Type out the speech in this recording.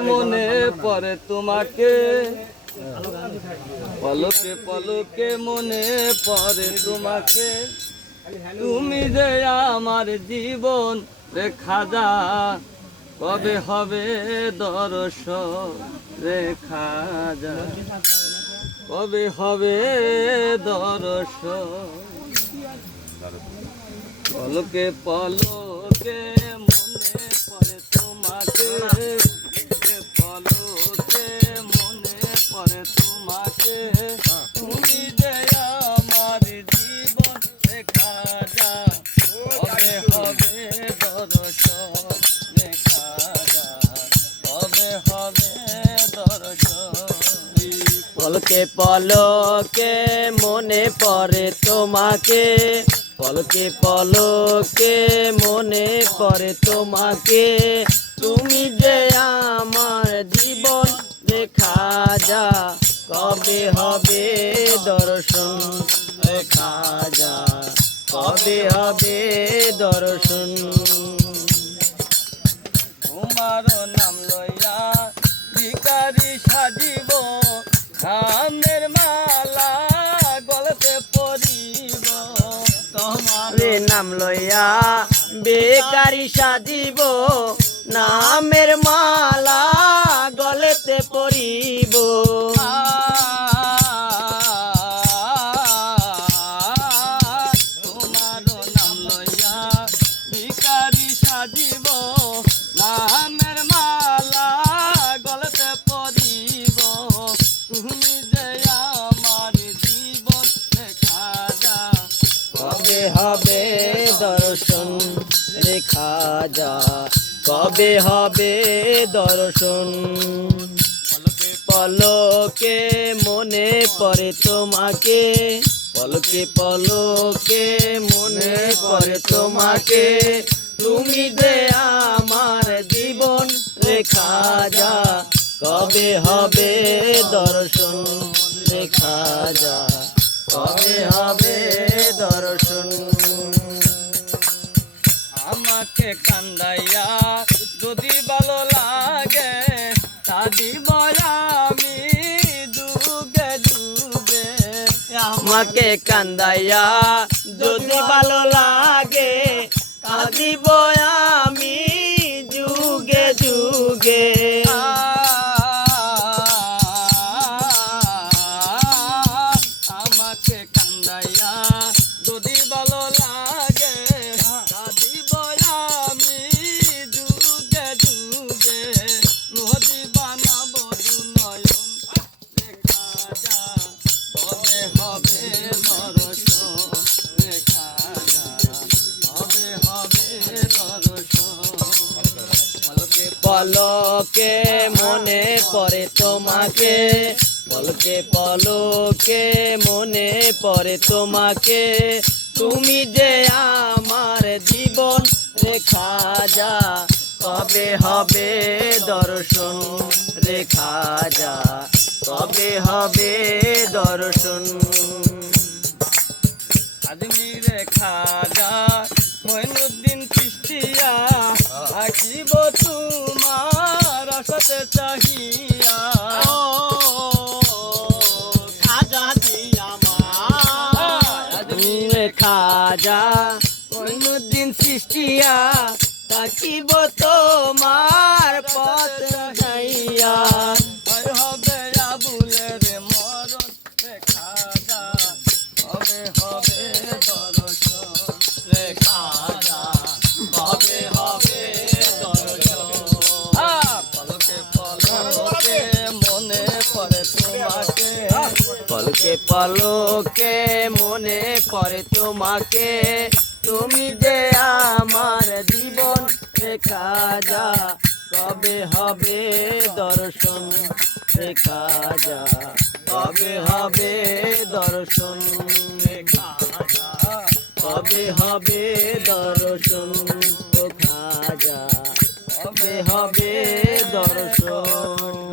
মনে পড়ে তোমাকে পলকে পলকে মনে পড়ে তোমাকে তুমি যে আমার জীবন রেখা যা কবে হবে দর্শন রেখা যা কবে হবে দর্শন পলকে পলকে মনে পড়ে তোমাকে পলকে মনে পড়ে তোমাকে তুমি যে আমার জীবন রেখা যা কবে হবে দর্শন রেখা যা কবে হবে দর্শন পলকে পলকে মনে পড়ে তোমাকে পলকে পলকে মনে পড়ে তোমাকে তুমি যে আমার জীবন রেখা যা কবে হবে দর্শন রেখা যা কবে হবে দর্শন তোমার নাম লইয়া ভিখারি সাজিব নামের মালা গলাতে পরিব তোমার নাম লইয়া বেকারি সাজিব নামের মালা গলেতে পরিব তোমার নাম লইয়া ভিখারি সাজিব নামের মালা গলেতে পরিব তুমি যে আমার জীবন রেখা যা কবে হবে দর্শন রেখা যা কবে হবে দর্শন পলকে পলকে মনে পড়ে তোমাকে পলকে পলকে মনে পড়ে তোমাকে তুমি যে আমার জীবন রেখা যা কবে হবে দর্শন রেখা যা কবে হবে দর্শন আমাকে কান্দাইয়া যদি ভালো লাগে তা দিব আমি যুগে যুগে আমাকে কান্দাইয়া যদি ভালো লাগে তা দিব আমি যুগে যুগে আমাকে কান্দাইয়া যদি ভালো লাগে তা দিব আমি যুগে যুগে নদী বানাবো দুনয়ন রেখা যা কবে হবে দর্শন রেখা যা কবে হবে দর্শন পলকে পলকে মনে পড়ে তোমাকে পলকে পলকে মনে পড়ে তোমাকে তুমি যে আমার জীবন রেখা যা কবে হবে দর্শন রেখা যা কবে হবে দর্শন আদমি রেখা যা মঈনুদ্দিন চিশতিয়া থাকিব তোমার আশাতে চাহিয়া খাজা মঈনুদ্দিন চিশতিয়া থাকিব তোমার পথ যাইয়া হবে আবুলের মরণ রেখা যা কবে হবে দর্শন রেখা যা কবে হবে দর্শন পলকে পলকে মনে পড়ে তোমাকে পলকে পলকে মনে পড়ে তোমাকে তুমি যে আমার জীবন রেখা যা কবে হবে দর্শন রেখা যা কবে হবে দর্শন রেখা যা কবে হবে দর্শন রেখা যা কবে হবে দর্শন।